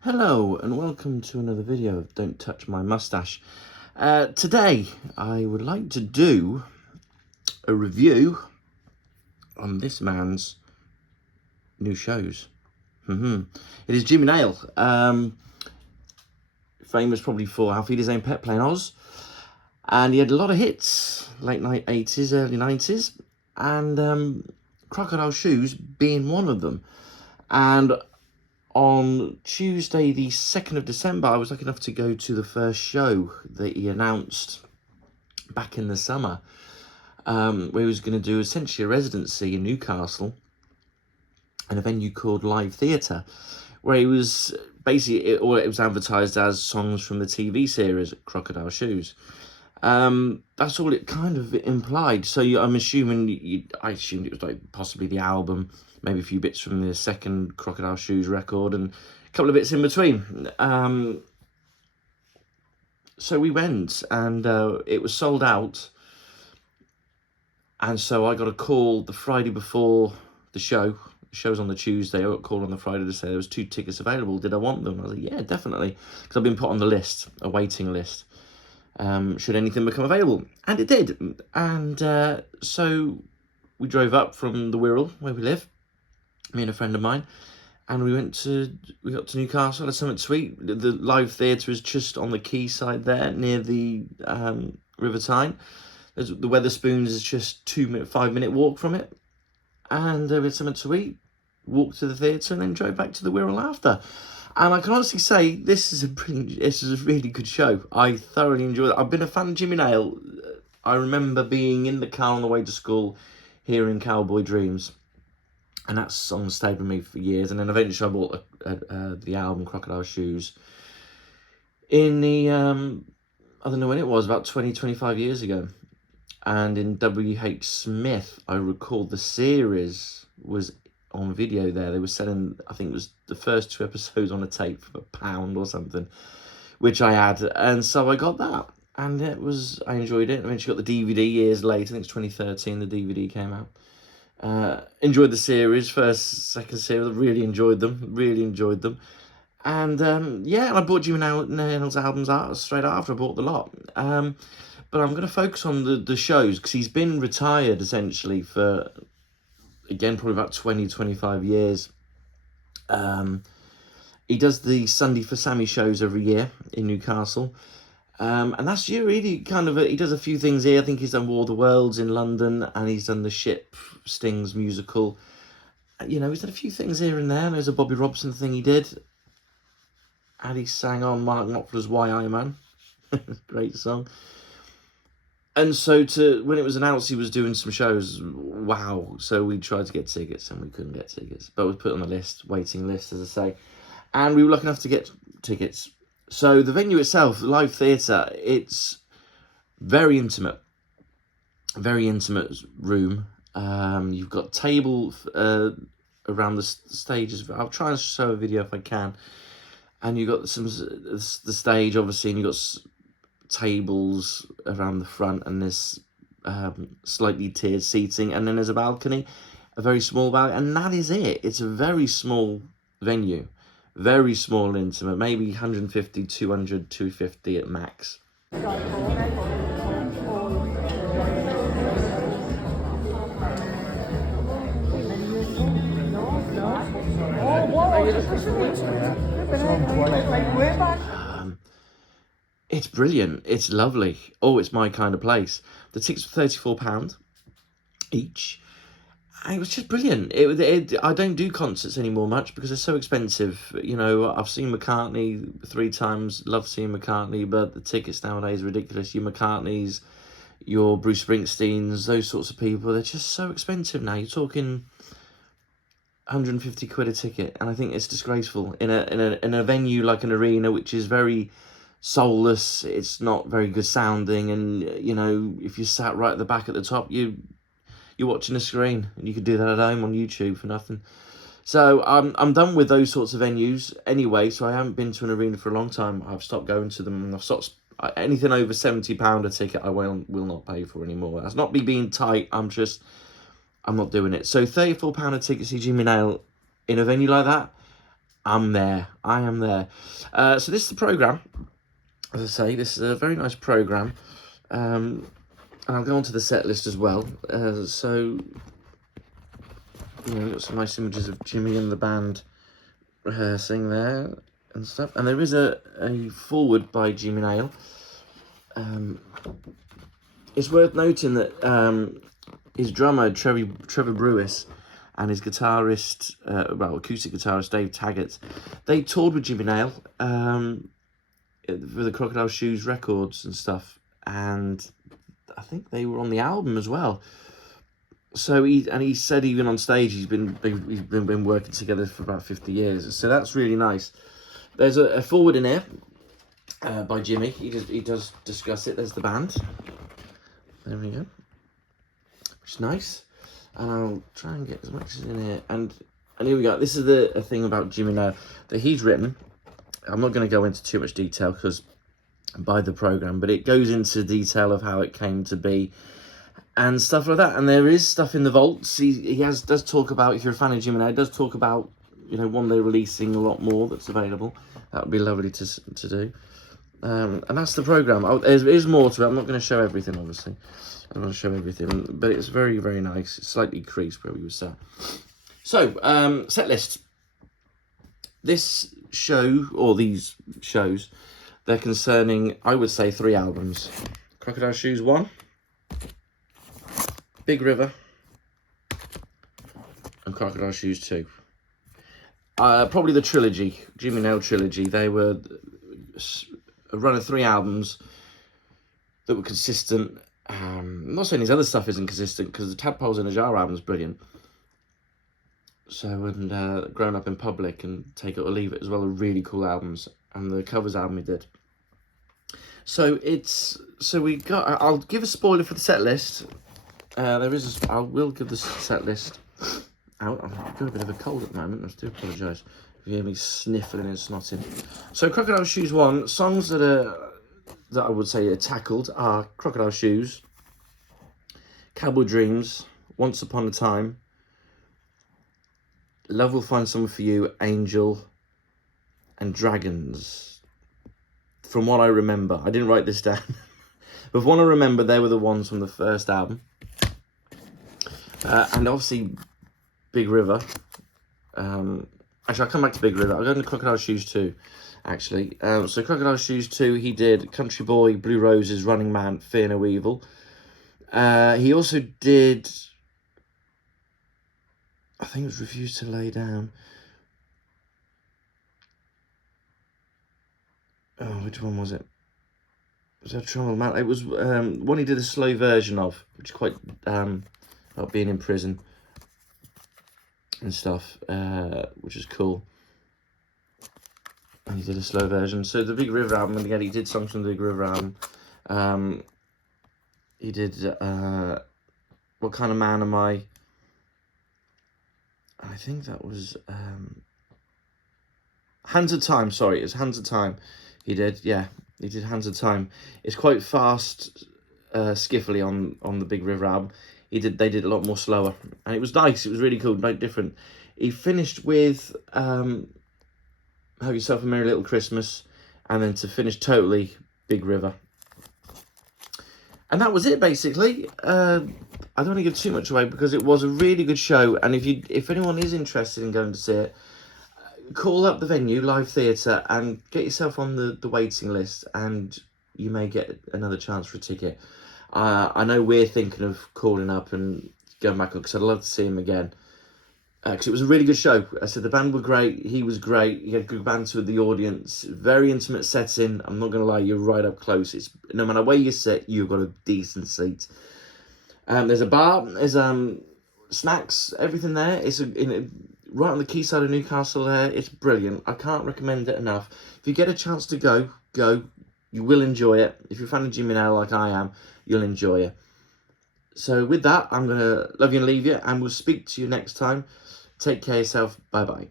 Hello and welcome to another video of Don't Touch My Mustache. Today I would like to do a review on this man's new shows. It is Jimmy Nail, famous probably for How Feed His Own Pet playing Oz, and he had a lot of hits, late night 80s, early 90s, and Crocodile Shoes being one of them. And on Tuesday, the 2nd of December, I was lucky enough to go to the first show that he announced back in the summer, where he was going to do essentially a residency in Newcastle, in a venue called Live Theatre, where he was basically, it was advertised as songs from the TV series Crocodile Shoes. That's all it kind of implied. So I'm assuming, I assumed it was like possibly the album, maybe a few bits from the second Crocodile Shoes record, and a couple of bits in between. So we went, and it was sold out. And so I got a call the Friday before the show. The show's on the Tuesday. I got a call on the Friday to say there was 2 tickets available. Did I want them? I was like, yeah, definitely. Because I've been put on the list, a waiting list. Should anything become available, and it did. And so we drove up from the Wirral, where we live, me and a friend of mine, and we got to Newcastle, had something sweet. The Live Theatre is just on the Quayside there, near the River Tyne. The Wetherspoons is just 5-minute walk from it, and we had something to eat, walked to the theatre, and then drove back to the Wirral after. And I can honestly say this is a really good show. I thoroughly enjoyed it. I've been a fan of Jimmy Nail. I remember being in the car on the way to school, hearing Cowboy Dreams, and that song stayed with me for years. And then eventually I bought the album Crocodile Shoes in the, I don't know when it was, about 25 years ago. And in W.H. Smith, I recall the series was on video there. They were selling, I think it was the first 2 episodes on a tape for £1 or something, which I had. And so I got that. And I enjoyed it. I eventually got the DVD years later. I think it's 2013 the DVD came out. Enjoyed the series, second series. Really enjoyed them. And yeah, and I bought Jimmy Nail's albums out straight after. I bought the lot. But I'm going to focus on the shows, because he's been retired essentially for, again, probably about 25 years. He does the Sunday for Sammy shows every year in Newcastle. And that's really kind of, he does a few things here. I think he's done War of the Worlds in London, and he's done the Ship Stings musical. You know, he's done a few things here and there. There's a Bobby Robson thing he did. And he sang on Mark Knopfler's Why I Man. Great song. And so when it was announced he was doing some shows, wow. So we tried to get tickets and we couldn't get tickets. But we put on the list, waiting list, as I say. And we were lucky enough to get tickets. So the venue itself, the Live Theatre, it's very intimate room. You've got table around the stages. I'll try and show a video if I can. And you've got the stage, obviously, and you've got tables around the front, and there's slightly tiered seating, and then there's a balcony, a very small balcony, and that is it. It's a very small venue, very small, intimate, maybe 150, 200, 250 at max. It's brilliant. It's lovely. Oh, it's my kind of place. The tickets were £34 each. And it was just brilliant. I don't do concerts anymore much because they're so expensive. You know, I've seen McCartney 3 times. Love seeing McCartney, but the tickets nowadays are ridiculous. Your McCartneys, your Bruce Springsteens, those sorts of people, they're just so expensive now. You're talking 150 quid a ticket, and I think it's disgraceful in a venue like an arena, which is very soulless. It's not very good sounding, and you know, if you sat right at the back at the top, you're watching a screen, and you could do that at home on YouTube for nothing. So I'm done with those sorts of venues anyway. So I haven't been to an arena for a long time. I've stopped going to them, and I've stopped anything over £70 a ticket. I will not pay for anymore. That's not me being tight. I'm not doing it. So £34 a ticket to see Jimmy Nail in a venue like that, I'm there. I am there. So this is the programme. As I say, this is a very nice programme. And I'll go on to the set list as well. So, you know, we've got some nice images of Jimmy and the band rehearsing there and stuff. And there is a forward by Jimmy Nail. It's worth noting that his drummer, Trevor Brewis, and his guitarist, acoustic guitarist Dave Taggart, they toured with Jimmy Nail for the Crocodile Shoes records and stuff, and I think they were on the album as well. So he said even on stage he's been working together for about 50 years. So that's really nice. There's a forward in here by Jimmy. He does discuss it. There's the band. There we go. Which is nice. And I'll try and get as much as in here. And here we go. This is a thing about Jimmy now that he's written. I'm not going to go into too much detail because by the programme, but it goes into detail of how it came to be and stuff like that. And there is stuff in the vaults. He does talk about, if you're a fan of Jimmy now, does talk about, you know, one day releasing a lot more that's available. That would be lovely to do. And that's the programme. There's more to it. I'm not going to show everything, obviously. I'm going to show everything, but it's very, very nice. It's slightly creased where we were sat. So, set list. This show, or these shows, they're concerning, I would say, 3 albums. Crocodile Shoes 1, Big River, and Crocodile Shoes 2. Probably the trilogy, Jimmy Nail trilogy. They were a run of 3 albums that were consistent. I'm not saying his other stuff isn't consistent, because the Tadpoles in a Jar album is brilliant. So, and Grown Up in Public and Take It or Leave It as well are really cool albums. And the Covers album he did. So I'll give a spoiler for the set list. I will give the set list out. I've got a bit of a cold at the moment. I do apologise if you hear me sniffling and snotting. So Crocodile Shoes 1, songs that I would say are tackled are Crocodile Shoes, Cowboy Dreams, Once Upon a Time, Love Will Find Someone For You, Angel, and Dragons. From what I remember, I didn't write this down, but from what I remember, they were the ones from the first album. And obviously, Big River. Actually, I'll come back to Big River. I'll go into Crocodile Shoes 2, actually. So Crocodile Shoes 2, he did Country Boy, Blue Roses, Running Man, Fear No Evil. He also did, I think it was Refuse to Lay Down. Oh, which one was it? Was that Trouble Man? It was one he did a slow version of, which is quite about being in prison and stuff, which is cool. And he did a slow version. So the Big River album, and again, he did songs from the Big River album. He did What Kind of Man Am I? I think that was Hands of Time. Sorry, it's Hands of Time. He did, yeah. He did Hands of Time. It's quite fast, skiffly on the Big River album. They did a lot more slower, and it was nice. It was really cool, like different. He finished with Have Yourself a Merry Little Christmas, and then to finish totally Big River. And that was it, basically. I don't want to give too much away because it was a really good show, and if anyone is interested in going to see it, call up the venue, Live Theatre, and get yourself on the waiting list, and you may get another chance for a ticket. I know we're thinking of calling up and going back up because I'd love to see him again. Because it was a really good show. I said the band were great, he was great, he had good banter with the audience, very intimate setting. I'm not going to lie, you're right up close. It's no matter where you sit, you've got a decent seat. There's a bar, there's snacks, everything there. It's right on the quayside of Newcastle there. It's brilliant. I can't recommend it enough. If you get a chance to go. You will enjoy it. If you're a fan of Jimmy Nail like I am, you'll enjoy it. So with that, I'm going to love you and leave you, and we'll speak to you next time. Take care of yourself. Bye-bye.